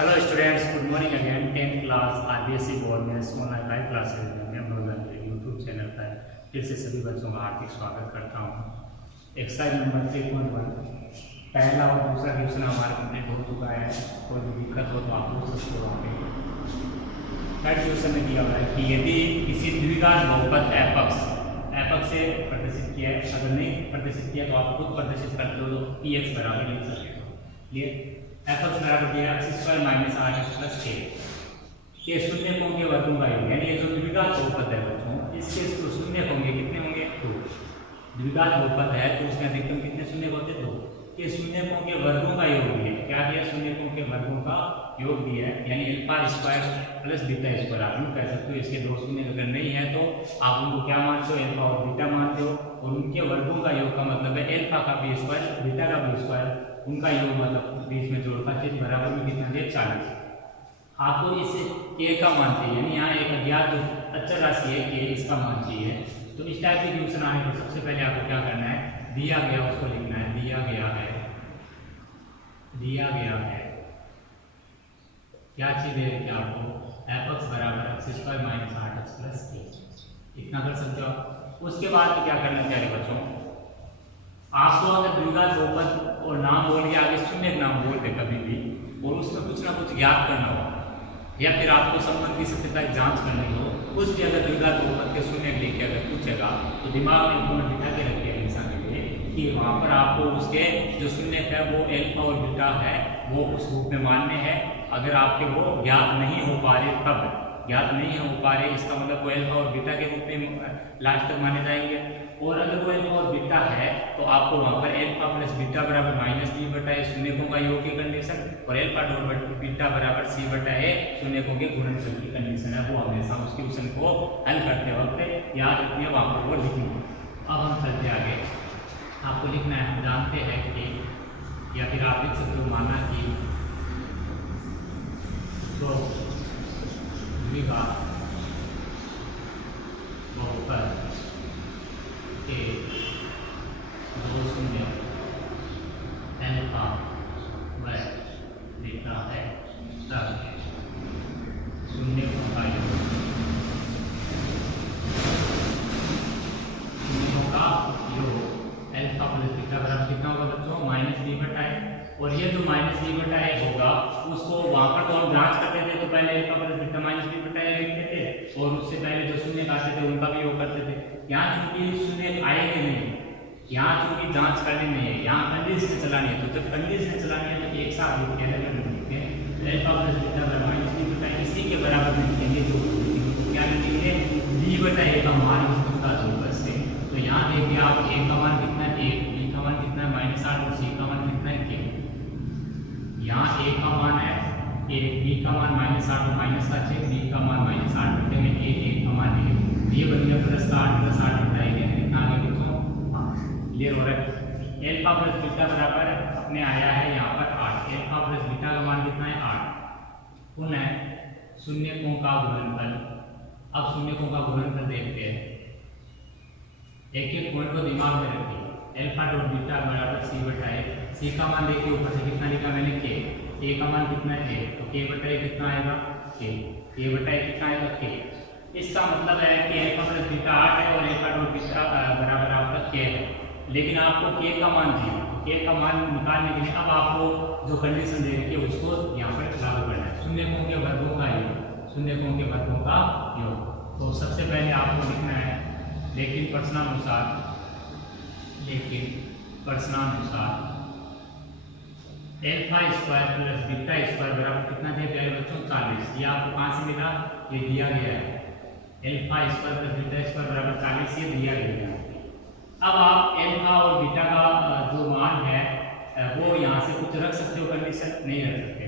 Hello students, good morning again. 10th class RBSE board में online live classes में हम लोग यूट्यूब चैनल पर फिर से सभी बच्चों का हार्दिक स्वागत करता हूँ। एक्सरसाइज नंबर 3.1 पहला और दूसरा क्वेश्चन हमारा कंप्लीट हो चुका है। कोई भी दिक्कत हो तो आप पूछ सकते हो आगे। थर्ड क्वेश्चन में दिया हुआ है कि यदि किसी द्विघात बहुपद एपक्स से प्रदर्शित किया है, अगर नहीं प्रदर्शित किया तो आप खुद प्रदर्शित करते हो तो पी एक्स बराबर लिख सकते हो। ये एपक्स बराबर दिया x² minus are x plus के शून्यकों के वर्गों का योग, यानी ये जो द्विघात बहुपद है बच्चों, इसके शून्यक होंगे कितने होंगे? 2। द्विघात बहुपद है तो उसमें अधिकतम कितने शून्यक होते? 2 के शून्यकों के वर्गों का योग दिया। क्या दिया? शून्यकों के वर्गों का योग दिया है, यानी अल्फा² प्लस बीटा²। आप यूँ कह सकते हो इसके दो शून्य अगर नहीं है तो आप उनको क्या मानते हो? अल्फा और बीटा मानते हो, और उनके वर्गों का योग का मतलब है अल्फा का b², बीटा का b², उनका योग मतलब बीच में जोड़ता है बराबर में कितना दिया? 40। आपको इसे के का मान चाहिए, यानी यहाँ एक अज्ञात अचर राशि है के, इसका मान चाहिए। तो इस टाइप के क्वेश्चन आने पर सबसे पहले आपको क्या करना है? दिया गया उसको लिखना है। दिया गया है क्या चीज है कि आपको एपक्स बराबर x² माइनस 8x प्लस के, इतना कर सकते हो आप। उसके बाद क्या करना चाहिए बच्चों? आपको अगर द्विघात बहुपद और नाम बोल के आगे शून्य नाम बोल दे कभी भी, और उसमें कुछ ना कुछ ज्ञात करना हो, या फिर आपको संबंध की सत्यता की जांच करनी हो, कुछ भी अगर द्विघात बहुपद के शून्य लिख के अगर पूछेगा तो दिमाग में पूर्ण बिठा के रखिए हमेशा के लिए कि वहाँ पर आपको उसके जो शून्य है वो अल्फा और बीटा है वो उस रूप में मान्य है। अगर आपके वो ज्ञात नहीं हो पा रहे, तब ज्ञात नहीं हो पा रहे, इसका मतलब वो अल्फा और बीटा के रूप में लास्ट तक माने जाएंगे। और अगर वो अल्फा और बीटा है तो आपको वहाँ पर अल्फा प्लस बीटा बराबर माइनस b/a शून्यकों का योग की कंडीशन, और अल्फा डॉट बीटा बराबर c/a शून्यकों के गुणनफल की कंडीशन है, वो हमेशा उस क्वेश्चन को हल करते वक्त याद रखिए, वहाँ पर वो लिखेंगे। अब हम चलते आगे। आपको लिखना है, हम जानते हैं कि, या फिर आप लिख सकते हो माना कि तो द्विघात बहुपद के दो शून्य अल्फा व बीटा है, तब शून्यकों का योग, अल्फा प्लस बीटा बराबर कितना होगा बच्चों? Minus b/a। और ये जो माइनस b/a होगा उसको वहाँ पर तो हम जांच करते थे, तो पहले alpha plus beta minus b/a लिखते थे, और उससे पहले जो शून्य आते थे उनका भी योग करते थे। यहाँ चूंकि शून्य आएंगे नहीं, यहाँ चूंकि जांच करनी नहीं है, यहाँ कंडीशन चलानी है, तो जब कंडीशन चलानी है तो एक साथ लिखते हैं, अल्फा प्लस बीटा बराबर माइनस b/a, इसी के बराबर में लिखेंगे जो क्या लिखेंगे? b/a का मान उसका योग से। तो यहाँ देखिए आप a का मान कितना है? 1, b का मान कितना है? -8, और c का मान कितना है? k। यहाँ a का मान है 1, b का मान -8 और -7 है, b का मान -8 बटे में 1, a का मान 1, ये बन गया +8 + 8 बटा 1, कितना आ गया बच्चों? क्लियर हो रहा है? अल्फा प्लस बीटा बराबर अपने आया है यहाँ पर 8, अल्फा प्लस बीटा का मान कितना है? 8। पुनः शून्यकों का गुणनफल। अब शून्यकों का गुणनफल देखते हैं, एक एक पॉइंट को दिमाग में रखिए। अल्फा डॉट बीटा बराबर c/a, c का मान देखिए ऊपर से कितना लिखा मैंने? k। a का मान कितना है? 1, तो k/a कितना आएगा? k। k/a कितना आएगा? k। इसका मतलब है कि अल्फा प्लस बीटा 8 है और अल्फा डॉट बीटा बराबर आपका k है, लेकिन आपको k का मान चाहिए। k का मान निकालने के लिए अब आपको जो कंडीशन दे रखी है उसको यहाँ पर लागू करना है। शून्यकों के वर्गों का योग, शून्यकों के वर्गों का योग। तो सबसे पहले आपको लिखना है, लेकिन प्रश्नानुसार अल्फा² प्लस बीटा² बराबर कितना दिया गया है बच्चों? 40। ये आपको कहाँ से मिला? ये दिया गया है, अल्फा² प्लस बीटा² बराबर 40, ये दिया गया है। अब आप अल्फा और बीटा का जो मान है वो यहाँ से कुछ रख सकते हो, कंडीशन नहीं रख सकते।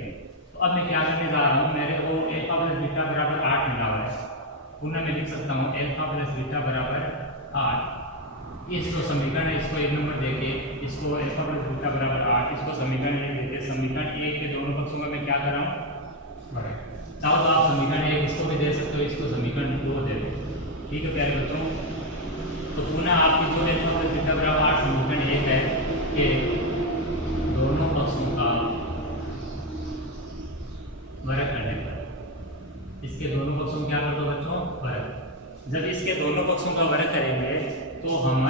तो अब मैं क्या करने जा रहा हूँ, मेरे को अल्फा प्लस बीटा बराबर 8 मिला हुआ है, पुनः मैं लिख सकता हूँ अल्फा प्लस बीटा बराबर 8। इसको समीकरण है, इसको 1 नंबर देके, इसको अल्फा प्लस बीटा बराबर 8, इसको समीकरण 1 देके, समीकरण 1 के दोनों पक्षों में मैं क्या कर रहा हूँ? चाहो तो आप समीकरण 1 इसको भी दे सकते हो, इसको समीकरण 2 दे दो। ठीक है प्यारे बच्चों? तो पुनः आपकी जो अल्फा प्लस बीटा बराबर 8 समीकरण 1 है कि दोनों पक्षों का वर्ग करने पर इसके दोनों पक्षों में क्या कर दो बच्चों, वर्ग। जब इसके दोनों पक्षों का वर्ग करेंगे तो हम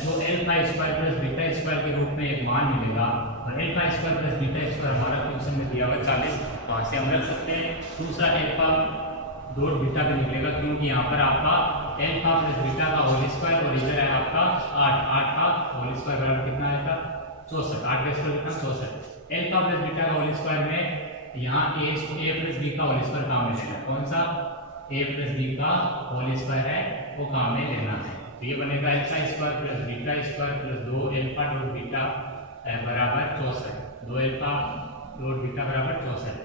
जो alpha square plus beta square के रूप में एक मान मिलेगा, और alpha square plus beta square हमारा क्वेश्चन में दिया हुआ 40, वहाँ से हम रख सकते हैं। दूसरा एल्फा डॉट बीटा भी निकलेगा, क्योंकि यहाँ पर आपका एल्फा प्लस बीटा का होल स्क्वायर और इधर है आपका 8 का होल स्क्वायर बराबर कितना आएगा 64, 8 का स्क्वायर कितना 64। एल्फा प्लस बीटा का होल स्क्वायर में यहाँ ए प्लस बी का होल स्क्वायर काम में लेना, कौन सा ए प्लस बी का होल स्क्वायर है वो काम में लेना है। तो ये बनेगा alpha square plus beta square plus 2 alpha dot beta बराबर 64, 2 एल्फा डॉट बीटा बराबर 64,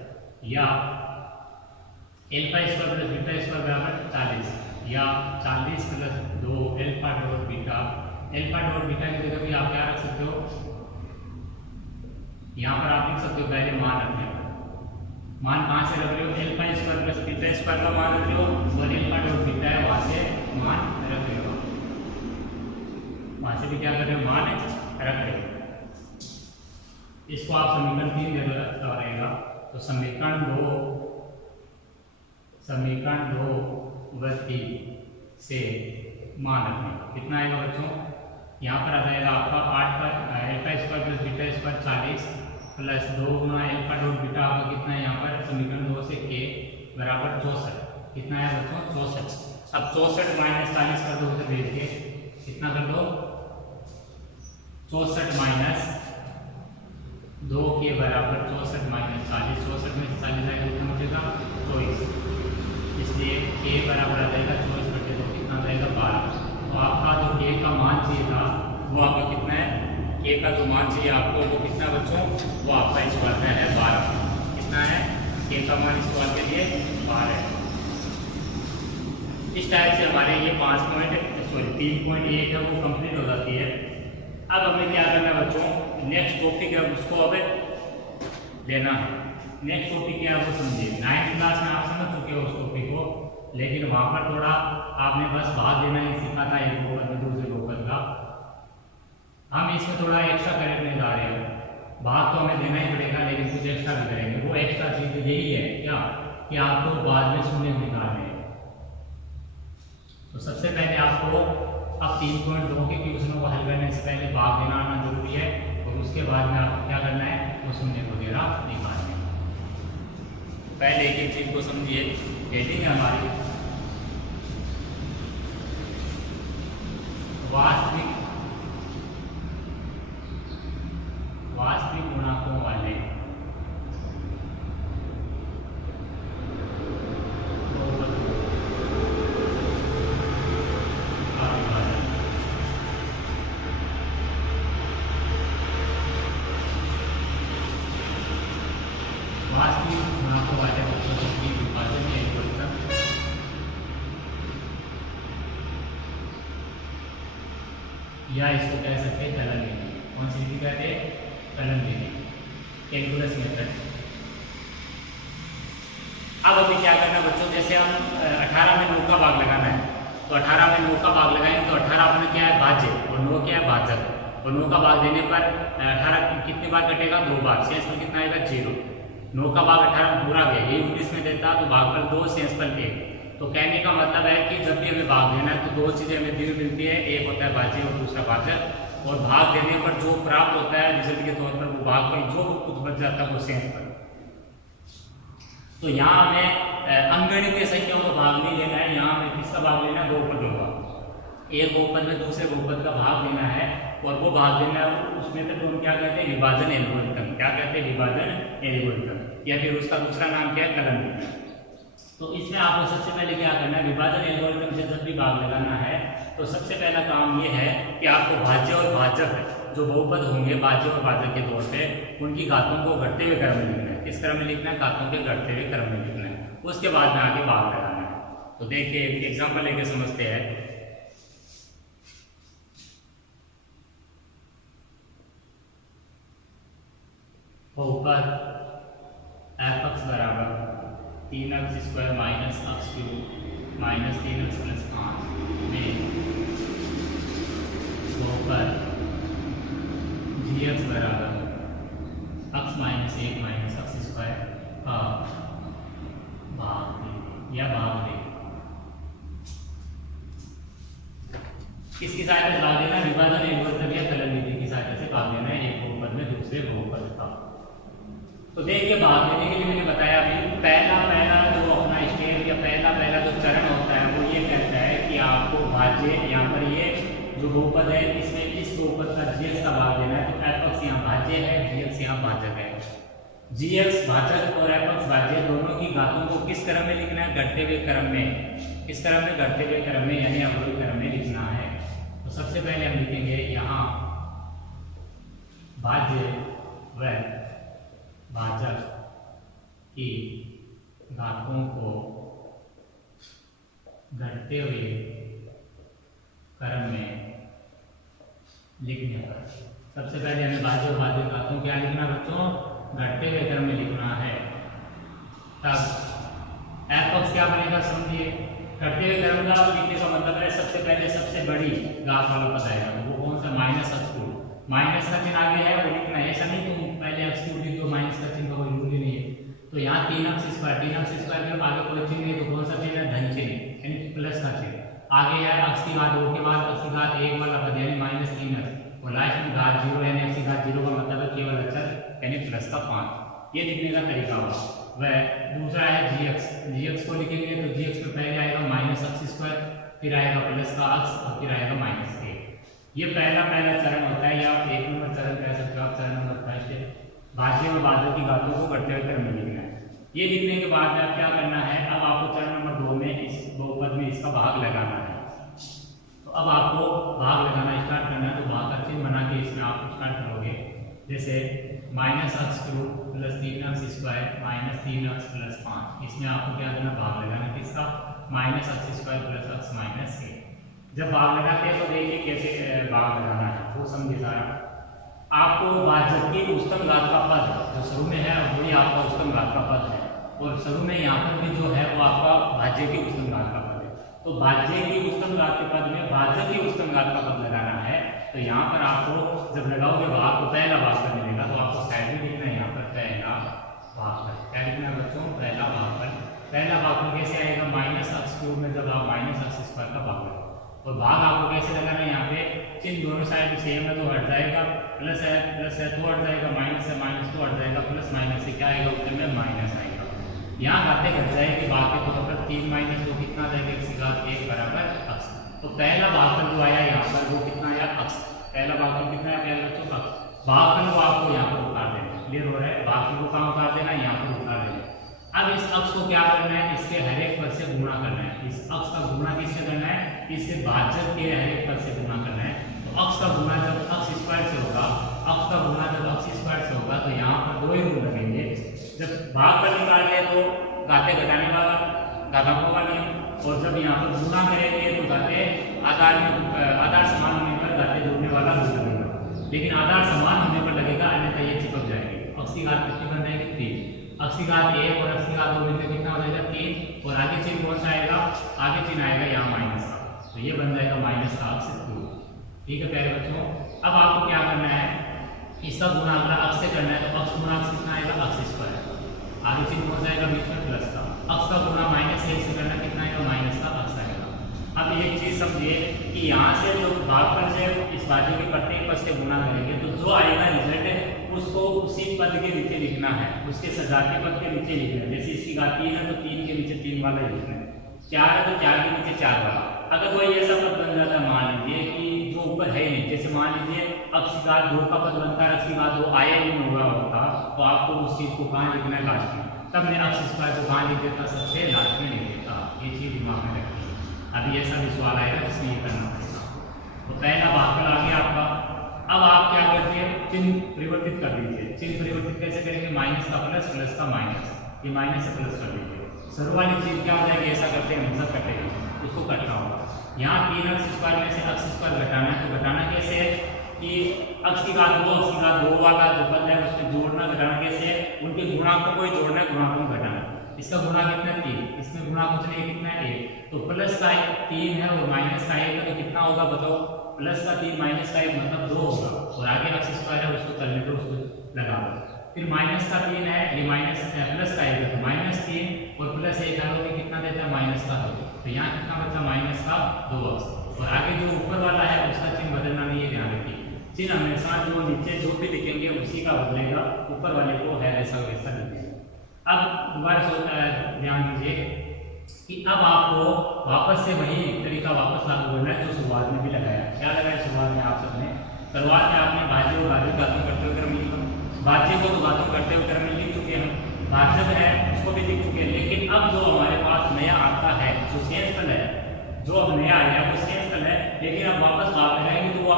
या alpha square plus beta square बराबर 40, या 40 plus 2 alpha dot beta. Alpha dot beta की जगह भी आप क्या रख सकते हो, यहाँ पर आप लिख सकते हो पहले मान रखने पर, मान कहाँ से रख रहे हो, alpha square plus beta square का मान रख रहे हो, और एल्फा डॉट बीटा है वहाँ से मान रख रहे हो, वहाँ से भी क्या कर रहे हो मान रख रहे हो। इसको आप समीकरण 3 दे दो रहेगा, तो समीकरण 2 व 3 से मान रखने कितना आएगा बच्चों, यहाँ पर आ जाएगा आपका 8 का alpha square plus beta square 40 plus 2 गुना एल्फा डॉट बीटा आपका कितना है, यहाँ पर समीकरण 2 से के बराबर 64, कितना है बच्चों 64। अब 64 माइनस 40 कर दो, उधर भेज के कितना कर दो 64 माइनस 2 के बराबर 64 माइनस 40, 64 में से 40 आएगा कितना बचेगा 24, इसलिए के बराबर आ जाएगा 24 बटे 2 कितना जाएगा 12। तो आपका जो के का मान चाहिए था वो आपका कितना है, के का जो मान चाहिए आपको वो कितना बच्चों, वो आपका इस बार में है 12, कितना है के का मान इस बार के लिए 12 है। इस टाइप से हमारे ये 3.1 है वो कंप्लीट हो जाती है। अब हमें क्या करना है बच्चों, नेक्स्ट टॉपिक है उसको अब लेना है। नेक्स्ट टॉपिक क्या है वो समझिए, 9th क्लास में आप समझ चुके हो उस टॉपिक को, लेकिन वहाँ पर थोड़ा आपने बस भाग देना ही सीखा था एक बहुपद में दूसरे बहुपद का। हम इसमें थोड़ा एक्स्ट्रा करने जा रहे हैं, भाग तो हमें देना ही पड़ेगा लेकिन कुछ एक्स्ट्रा भी करेंगे। वो एक्स्ट्रा चीज़ यही है क्या कि आपको बाद में शून्य निकालने हैं। तो सबसे पहले आपको अब 3.2 के क्वेश्चनों को हल करने से पहले भाग देना आना जरूरी है, और उसके बाद में आपको क्या करना है वो शून्य वगैरह निकालने। पहले एक चीज को समझिए, हेडिंग है हमारी वास्तविक गुणांकों वाले या इसको कह सकते हैं कलन लेनी। कौन सी विधि कहते हैं, कलन लेनी, कैलकुलस मेथड। अब हमें क्या करना बच्चों, जैसे हम 18 में 9 का भाग लगाना है, तो 18 में 9 का भाग लगाएंगे तो 18 अपने क्या है भाज्य और 9 क्या है भाजक, और 9 का भाग देने पर 18 कितने बार कटेगा 2 बार, शेष पर कितना आएगा 0। 9 का भाग 18 में पूरा गया, ये 19 में देता तो भाग पर 2 शेष पर 1। तो कहने का मतलब है कि जब भी हमें भाग देना है तो 2 चीज़ें हमें मिलती है, एक होता है भाज्य और दूसरा भाजक। और भाग देने पर जो प्राप्त होता है रिजल्ट के तौर पर वो भाग पर जो कुछ बच जाता है वो शेष पर। तो यहाँ हमें अंगणितीय संख्याओं का भाग नहीं लेना है, यहाँ हमें किसका भाग लेना है, बहुपदों का। एक बहुपद में दूसरे बहुपद का भाग लेना है, और वो भाग देना है उसमें तो हम क्या कहते हैं विभाजन एल्गोरिथम। क्या कहते हैं विभाजन एल्गोरिथम, या फिर उसका दूसरा नाम क्या है कलन। तो इसमें आपको सबसे पहले क्या करना है, विभाजन एल्गोरिथम से जब भी भाग लगाना है तो सबसे पहला काम ये है कि आपको भाज्य और भाजक जो बहुपद होंगे भाज्य और भाजक के तौर पे उनकी घातों को घटते हुए क्रम में लिखना है। किस क्रम में लिखना है, घातों के घटते हुए क्रम में लिखना है, उसके बाद में आगे भाग लगाना है। तो देखिए एक एग्जाम्पल लेके समझते हैं। बहुपद f(x) बराबर 3x² minus x³ minus 3x plus 5 में बहुपद gx बराबर x - 1 माइनस x² का या भाग दें। किसकी सहायता से भाग देना? विभाजन, एकवचन या कलन विधि की सहायता से भाग देना है एक बहुपद में दूसरे बहुपद का। तो देखिए भाग देने के लिए मैंने बताया अभी पहला जो अपना स्टेप या पहला जो चरण होता है वो ये कहता है कि आपको भाज्य, यहाँ पर ये जो बहुपद है इसमें इस बहुपद का जीएक्स का भाग देना है। तो एफ यहाँ भाज्य है, जीएक्स यहाँ भाजक है। जीएक्स भाजक और एफ भाज्य दोनों की घातों को किस क्रम में लिखना है? घटते हुए क्रम में। किस क्रम में? घटते हुए क्रम में, यानी अवरोही क्रम में लिखना है। तो सबसे पहले हम लिखेंगे यहाँ भाज्य व भाजक की घातों को घटते हुए क्रम में लिखने पर। सबसे पहले हमें भाज्य और भाजक घातों क्या लिखना बच्चों? घटते हुए क्रम में लिखना है। तब एफ क्या बनेगा समझिए। घटते हुए क्रम का लिखने का मतलब है सबसे पहले सबसे बड़ी घात वाला पद आएगा, वो कौन सा? Minus x cube. माइनस का चिन्ह आगे है वो लिखना है, ऐसा नहीं तुम पहले एक्स क्यूब लिख दो, माइनस का चिन्ह कोई जरूरी नहीं है। तो यहाँ 3x स्क्वायर के आगे कोई चिन्ह नहीं, तो कौन सा चिन्ह है? धन चिन्ह, यानी प्लस का चिन्ह। आगे है x की घात 2 के बाद x की घात 1 वाला पद यानी माइनस 3x, और लास्ट में घात 0 यानी x की घात 0 का मतलब है केवल अक्षर यानी प्लस का 5। ये लिखने का तरीका हुआ। वह दूसरा है जीएक्स को लिखेंगे तो जीएक्स में पहले आएगा माइनस एक्स स्क्वायर, फिर आएगा प्लस का एक्स और फिर आएगा माइनस 1। ये पहला चरण होता है, या 1 नंबर चरण कह सकते हो आप, चरण नंबर 1 भाज्य और भाजक की घातों को घटते हुए क्रम में लिखना है। ये लिखने के बाद में आप क्या करना है? अब आपको चरण नंबर 2 में इस बहुपद में इसका भाग लगाना है। तो अब आपको भाग लगाना स्टार्ट करना है, तो भाग का चिन्ह बना के इसमें आप स्टार्ट करोगे। जैसे minus x cube plus 3x square minus 3x plus 5, इसमें आपको क्या करना? भाग लगाना किसका? Minus x square plus x minus 1। जब भाग लगाते हैं तो देखिए कैसे भाग लगाना है, वो समझिए सारा। आपको भाजक की उच्चतम घात का पद जो शुरू में है वही आपका उच्चतम घात का पद है, और शुरू में यहाँ पर भी जो है वो आपका भाज्य की उच्चतम घात का पद है। तो भाज्य की उच्चतम घात के पद में भाजक की उच्चतम घात का पद लगाना है। तो यहाँ पर आपको जब लगाओगे भाग तो पहला भाग कर मिलेगा, तो आपको साइड में लिखना है यहाँ पर पहला भाग पर। क्या लिखना है बच्चों? पहला भाग पर। पहला भाग पर कैसे आएगा? माइनस एक्स क्यूब में जब आप माइनस एक्स स्क्वायर का भाग लगाओ, और भाग आपको कैसे लगाना है? यहाँ पे चिन्ह दोनों साइड सेम है तो हट जाएगा, प्लस है तो हट जाएगा, माइनस है माइनस तो हट जाएगा, प्लस माइनस से क्या आएगा? उत्तर में माइनस आएगा। यहाँ घाते घट जाएगी, भाग के तौर पर 3 माइनस 2 कितना आ जाएगा? x की घात 1 बराबर x। तो पहला भागफल जो आया यहाँ पर वो कितना आया? x। पहला भागफल कितना है पहले बच्चों का? भागफल को आपको यहाँ पर उतार देना। क्लियर हो रहा है? भागफल को कहाँ उतार देना? यहाँ पर उतार देना। अब इस अक्ष को क्या करना है? इसके हर एक पद से गुणा करना है। इस अक्ष का गुणा किससे करना है? इससे भाजक के हर एक पद से गुणा करना है। तो अक्ष का गुणा जब अक्ष स्क्वायर से होगा, अक्ष का गुणा जब अक्ष स्क्वायर से होगा तो यहाँ पर 2 ही रूल लगेंगे। जब भागफल निकाल लिया तो घाते घटाने वाला घातांकों का नियम, और जब यहाँ पर गुणा करेंगे तो घाते आधार समान होने पर घाते जोड़ने वाला रूल लगेगा। लेकिन आधार समान होने पर लगेगा, अन्यथा ये चिपक जाएगी। अक्ष की घात कितनी बन जाएगी? 3। अक्ष की घात 1 और अक्ष की घात 2 मिलकर कितना हो जाएगा? 3। और आगे चिन्ह कौन सा आएगा? आगे चिन्ह आएगा यहाँ माइनस का, तो ये बन जाएगा माइनस का अक्ष क्यूब। ठीक है प्यारे बच्चों, अब आपको क्या करना है? इसका गुणा अगर अक्ष से करना है तो अक्ष गुणा अक्ष कितना आएगा? अक्ष स्क्वायर। आगे चिन्ह कौन सा आएगा? बीच में प्लस का। अक्ष का गुणा माइनस 1 से करना कितना आएगा? माइनस का अक्ष आएगा। अब एक चीज समझिए कि यहाँ से जो भागफल से इस भाज्य के प्रत्येक पद से गुणा करेंगे तो जो आएगा रिजल्ट उसको उसी पद के नीचे लिखना है, उसके सजातीय पद के नीचे लिखना है। जैसे इसकी घात 3 है तो 3 के नीचे 3 वाला ही लिखना है, 4 है तो 4 के नीचे 4 वाला। अगर कोई ऐसा पद बन जाता है, मान लीजिए कि जो ऊपर है नहीं, जैसे मान लीजिए अक्ष की घात 2 का पद बनता है, अक्ष की घात 2 आया ही नहीं हुआ होता, तो आपको उस चीज को कहाँ लिखना है? लास्ट में। तब मैं अक्ष स्क्वायर को कहाँ लिख देता? सबसे लास्ट में लिख देता। ये चीज दिमाग में रखिए। अभी ऐसा भी सवाल आएगा जिसमें ये करना पड़ेगा। तो पहला भागफल आ गया आपका। अब आप क्या करते हैं? चिन्ह परिवर्तित कर दीजिए। चिन्ह परिवर्तित कैसे करेंगे? माइनस का प्लस, प्लस का माइनस, ये माइनस से प्लस कर दीजिए। शुरू वाली चीज क्या हो जाएगी? ऐसा करते हैं हम सब कटेगा, उसको कटना होगा। यहाँ 3x स्क्वायर में से x स्क्वायर घटाना है, तो घटाना कैसे है कि x की घात 2 x की घात 2 वाला जो पद है उसमें जोड़ना घटाना कैसे है? उनके गुणांकों को ही जोड़ना है, गुणांकों को घटाना। इसका गुणा कितना? 3। इसमें गुणा कुछ नहीं, कितना है? 1। तो प्लस का 3 है और माइनस का 1 है, तो कितना होगा बताओ? प्लस का 3 माइनस का 1 मतलब 2 होगा। और आगे x स्क्वायर है उसको करने दो, उसको लगा दो। फिर माइनस का 3 है, ये माइनस प्लस का 1 है तो -3 और प्लस 1 है तो कितना देता है? तो यहाँ कितना बचा माइनस का 2x, और आगे जो ऊपर वाला है उसका चिन्ह बदलना नहीं है, ध्यान रखिए। चिन्ह हमेशा जो नीचे जो भी लिखेंगे उसी का बदलेगा, ऊपर वाले को है वैसा वैसा लिखेगा। अब दोबारा ध्यान दीजिए कि अब आपको वापस से वही तरीका वापस लागू करना है जो शुरुआत में भी लगाया। क्या लगाया शुरुआत में आप सबने? शुरुआत में आपने भाज्य और भाज्य घातों करते हुए क्रम लिखा, भाज्य को तो घातों करते हुए क्रम लिख चुके हैं, भाजक है उसको भी लिख चुके हैं। लेकिन अब जो हमारे पास नया आता है, जो शेष फल है, जो अब नया आया वो शेष फल है, लेकिन अब वापस भाग लगाएंगे तो वो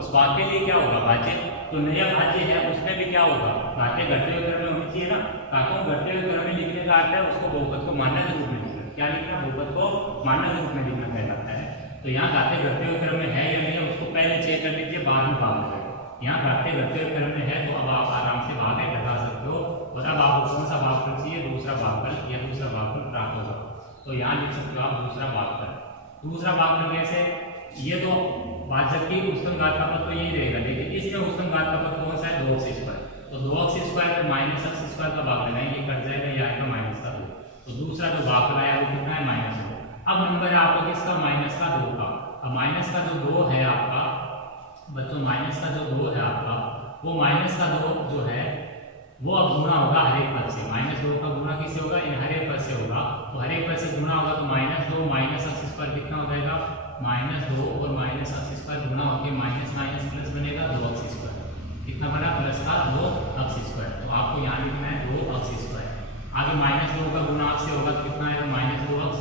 उस भाग के लिए क्या होगा? भाज्य। तो नया भाज्य है उसमें भी क्या होगा? घाते घटते हुए क्रम में होनी चाहिए ना। घातों घटते हुए क्रम में लिखने का अर्थ है उसको बहुपद को मानक रूप में लिखना। क्या लिखना? बहुपद को मानक रूप में लिखना कहलाता है। तो यहाँ घाते घटते हुए क्रम में है या नहीं, उसको पहले चेक कर लीजिए, बाद में भाग लगाए। यहाँ घाते घटते हुए क्रम में है तो अब आप आराम से भाग घटा सकते हो, और अब आपको कौन सा भागफल चाहिए? दूसरा भागफल, या दूसरा भागफल प्राप्त होगा। तो यहाँ लिख सकते हो आप दूसरा भागफल। दूसरा भागफल कैसे? ये तो भाजक की उच्चतम घात का पद तो यही रहेगा, लेकिन इसमें उच्चतम घात का पद कौन सा है? 2x²। तो 2x² पर -x² का भाग लगाएंगे, ये कट जाएगा, ये आएगा -2। तो दूसरा जो भागफल आया वो कितना है? -2। अब नंबर है आपका किसका? -2 का। अब माइनस का जो 2 है आपका बच्चों, माइनस का जो 2 है आपका, वो -2 जो है वो अब गुणा होगा हर एक पद से। -2 का गुणा किससे होगा? इन हर एक पद से होगा। तो हर एक पद से गुणा होगा तो -2 -x² कितना हो जाएगा? -2 और -x² गुणा होकर माइनस माइनस प्लस बनेगा 2x²। कितना बना? प्लस का 2x²। तो आपको यहाँ लिखना है 2x²। आगे -2 का गुणा आपसे होगा तो कितना आएगा? -2x।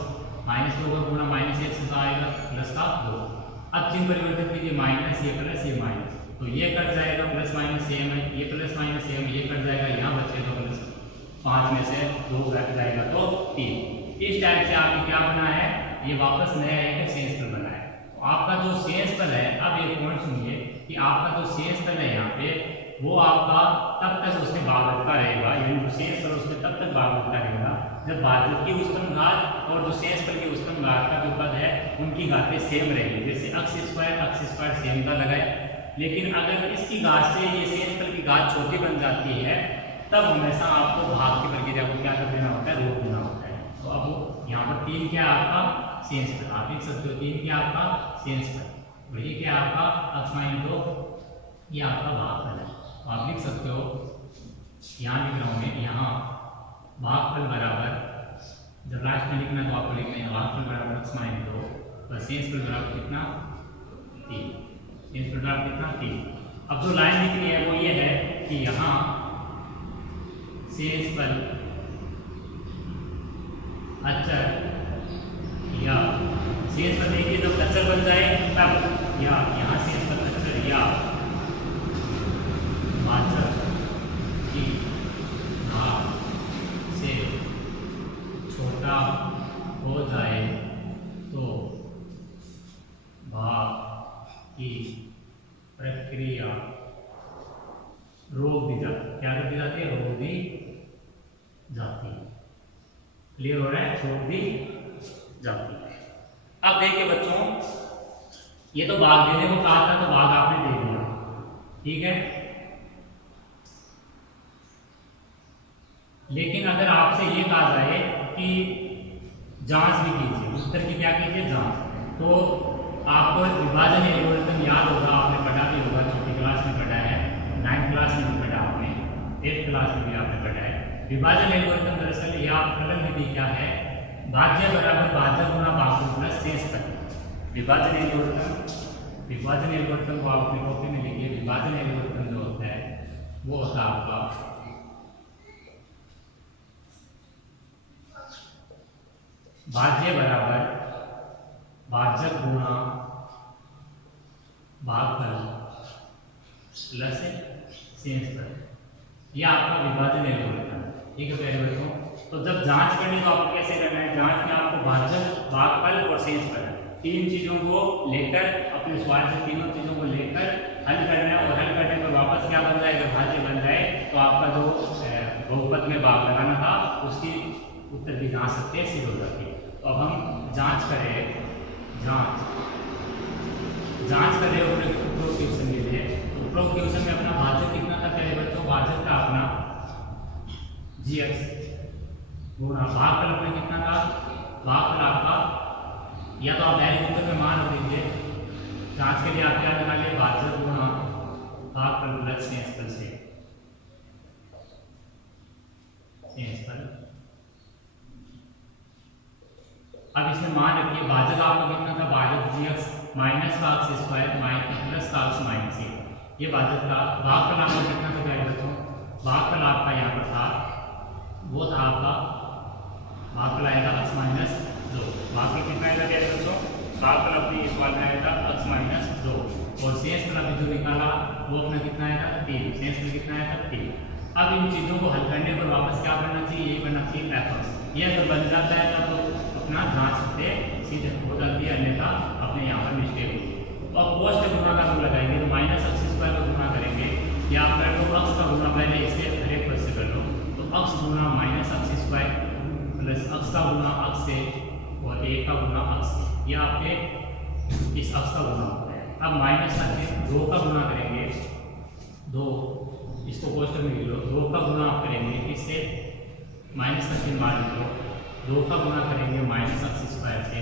-2 का गुणा -1 का आएगा प्लस का 2। अब चिन्ह परिवर्तित कीजिए, माइनस ये प्लस ये माइनस, तो ये कट जाएगा, प्लस माइनस सेम है, ये प्लस माइनस सेम, ये कट जाएगा, यहाँ बचेगा प्लस 5 में से 2 घट जाएगा तो 3। इस टाइप से आपने क्या बना है? ये वापस नया एक शेष फल बना है। तो आपका जो शेष फल है, अब एक पॉइंट सुनिए कि आपका जो शेष फल है यहाँ पे, वो आपका तब तक उसमें भाग लगता रहेगा, यानी जो शेष फल उसमें तब तक भाग लगता रहेगा जब भाजक की उच्चतम घात और जो शेष फल की उच्चतम घात का जो पद है उनकी घातें सेम रहेगी। जैसे x² सेम का लगाए, लेकिन अगर इसकी घात से ये शेष फल की घात छोटी बन जाती है तब हमेशा आपको भाग की प्रक्रिया को क्या कर देना होता है? रोक देना होता है। तो अब यहाँ पर 3 क्या है आपका? शेष फल। आप लिख सकते हो 3 क्या आपका? शेष फल। और ये क्या आपका? x-2 ये आपका भागफल है। आप लिख सकते हो, यहाँ लिख रहा हूँ मैं, यहाँ भागफल बराबर, जब लास्ट में लिखना तो आपको लिखना है भागफल बराबर x-2 और शेषफल बराबर कितना? 3। शेषफल बराबर कितना? 3। अब जो लाइन लिखनी है वो ये है कि यहाँ शेषफल अचर या शेषफल देखिए जब अचर बन जाए तब, या यहाँ शेषफल अचर या भाजक की घात से छोटा हो जाए तो भाग की प्रक्रिया रोक दी जाती है। क्या कर दी जाती है? रोक दी जाती है। क्लियर हो रहा है? छोड़ दी जाती है। अब देखिए बच्चों, ये तो भाग देने को कहा था तो भाग आपने दे दिया, ठीक है। लेकिन अगर आपसे ये कहा जाए कि जांच भी कीजिए, उत्तर की क्या कीजिए? जांच। तो आपको विभाजन एल्गोरिथम याद होगा, आपने पढ़ा भी होगा, छोटी क्लास में पढ़ा है, 9th क्लास में भी पढ़ा आपने, 8th क्लास में भी आपने पढ़ा है। विभाजन एल्गोरिथम दरअसल या फलन विधि क्या है? भाज्य बराबर भाजक गुणा भागफल प्लस शेषफल। विभाजन एल्गोरिथम को आप अपनी कॉपी में लिखिए। विभाजन एल्गोरिथम जो होता है वो होता है आपका भाज्य बराबर भाजक गुणा भागफल प्लस शेषफल। यह आपका विभाजन एल्गोरिथम है, ठीक है प्यारे बच्चों। तो जब जांच करनी तो आपको कैसे करना है? जांच में आपको भाजक, भागफल और शेषफल 3 चीजों को लेकर, अपने सवाल से तीनों चीजों को लेकर हल करना है, और हल करने पर वापस क्या बन जाए? अगर भाज्य बन जाए तो आपका जो बहुपद में भाग लगाना था उसकी उत्तर की जांच सकते हैं, सिद्ध हो जाती है। तो अब हम जांच करें, जांच करें उपरोक्त क्वेश्चन के लिए। उपरोक्त क्वेश्चन में अपना भाजक कितना था प्यारे बच्चों? भाजक था अपना gx गुणा भागफल अपना कितना था? भागफल आपका या तो आप डायरेक्ट उत्तर में मान रख दीजिए। जांच के लिए आप क्या लगाइए, भाज्य गुणा भागफल प्लस शेषफल से शेषफल। अब इसमें मान रखिए भाजक आपका कितना था, भाजक g माइनस का x स्क्वायर प्लस का x माइनस ए, ये भाजक था। भागफल आपका कितना था प्यारे बच्चों, भागफल आपका यहाँ पर था, वो था आपका भागफल आएगा x माइनस 2। भागफल कितना आएगा प्यारे बच्चों, भागफल अपनी इस वाले में आएगा x माइनस 2 और शेषफल अभी जो निकाला वो अपना कितना आएगा 3, शेषफल कितना आएगा 3। अब इन चीज़ों को हल करने पर वापस क्या करना चाहिए, ये करना चाहिए f(x). ये अगर बन जाता है तब तो अपना जांच सकते सीधे हो जाती है, अन्यथा अपने यहाँ पर मिस्टेक होगी। तो अब पोस्ट गुणा का रूल लगाएंगे, तो माइनस x स्क्वायर का गुणा करेंगे, या आप कर लो x का गुणा, पहले इसे हर एक पद से कर लो, तो x गुणा minus x square plus x का गुणा x से और 1 का गुणा x से, ये आपके इस x का गुणा होता है। अब माइनस करके 2 का गुणा करेंगे, 2 इसको कोष्टक में लिख लो, 2 का गुणा आप करेंगे इससे माइनस का चिन्ह मान लो, 2 का गुणा करेंगे माइनस x स्क्वायर से,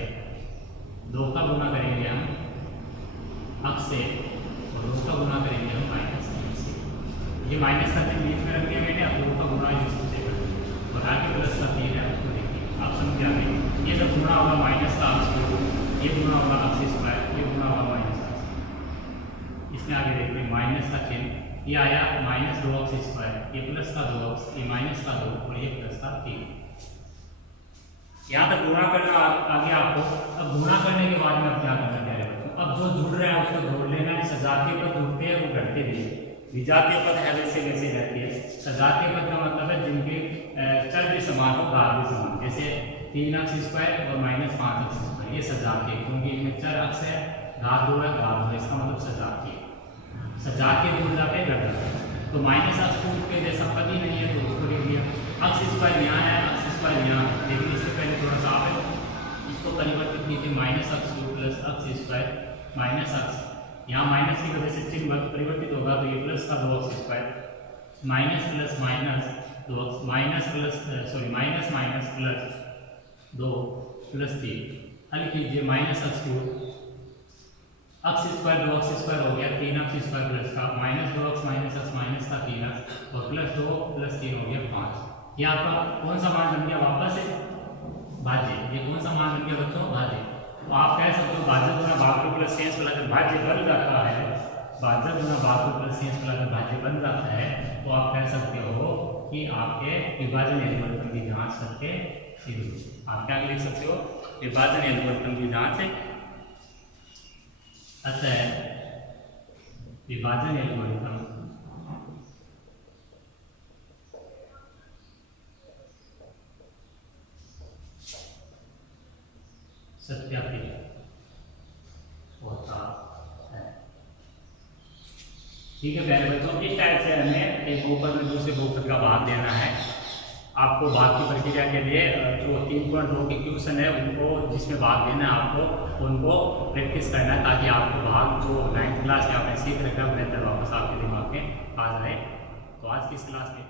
2 का गुणा करेंगे हम x से और 2 का गुणा करेंगे हम माइनस से। ये माइनस का चिन्ह बीच में रख दिया मैंने, अब 2 का गुणा इससे कर दिया और आगे प्लस का 3 है, उसको देखिए आप समझ जाते हैं। ये जब गुणा होगा माइनस का x, ये गुणा होगा x स्क्वायर, ये गुणा होगा माइनस का x। इसमें आगे देखिए माइनस का चिन्ह, ये आया माइनस 2x स्क्वायर, ये प्लस का 2x, ये माइनस का 2 और ये प्लस का 3। यहाँ तक गुणा करना आगे आपको। अब गुणा करने के बाद में अब क्या करना प्यारे बच्चों, अब जो जुड़ रहा है उसको जोड़ लेना है। सजातीय पद जुड़ते हैं वो घटते भी है, विजातीय पद है वैसे वैसे रहती है। सजातीय पद का मतलब है जिनके चर भी समान हो, घात भी समान, जैसे 3x स्क्वायर और माइनस 5x स्क्वायर, ये सजातीय, क्योंकि इनमें चर x है, घात 2 है, घात 2 है, इसका मतलब सजातीय। सजातीय जुड़ जाते हैं, घट जाते हैं। तो माइनस x के जैसा पद ही नहीं है तो उसको लिख दिया। x स्क्वायर यहाँ है, x स्क्वायर यहाँ, लेकिन इससे पहले थोड़ा सा आप इसको परिवर्तित कीजिए, minus x plus x square minus x, यहाँ माइनस की वजह से चिन्ह परिवर्तित होगा तो ये प्लस का 2x square minus plus minus 2x minus plus minus minus plus 2 plus 3, हल कीजिए minus x cube x square 2x square हो गया 3x स्क्वायर प्लस का माइनस 2x माइनस का 3x और प्लस 2 प्लस 3 हो गया 5। ये आपका कौन सा मान बन गया, वापस है भाज्य। ये कौन सा मान बन गया बच्चों, भाज्य। तो आप कह सकते हो भाज्य गुना भागफल प्लस शेषफल अगर भाज्य बन जाता है, भाज्य गुना भागफल प्लस शेषफल अगर भाज्य बन जाता है तो आप कह सकते हो कि आपके विभाजन परिवर्तन की जांच करके सिद्ध हो। आप क्या लिख सकते हो, विभाजन परिवर्तन की जांच, अतः विभाजन एल्गोरिथम सत्यापित होता है। ठीक है प्यारे बच्चों, इस टाइप से हमें एक बहुपद में दूसरे बहुपद का भाग देना है। आपको भाग की प्रक्रिया के लिए जो 3.2 के क्वेश्चन है उनको जिसमें भाग देना है आपको उनको प्रैक्टिस करना है, ताकि आपको भाग जो 9th क्लास में आपने सीख रखा है बेहतर वापस आपके दिमाग में आ जाए। तो आज की इस क्लास में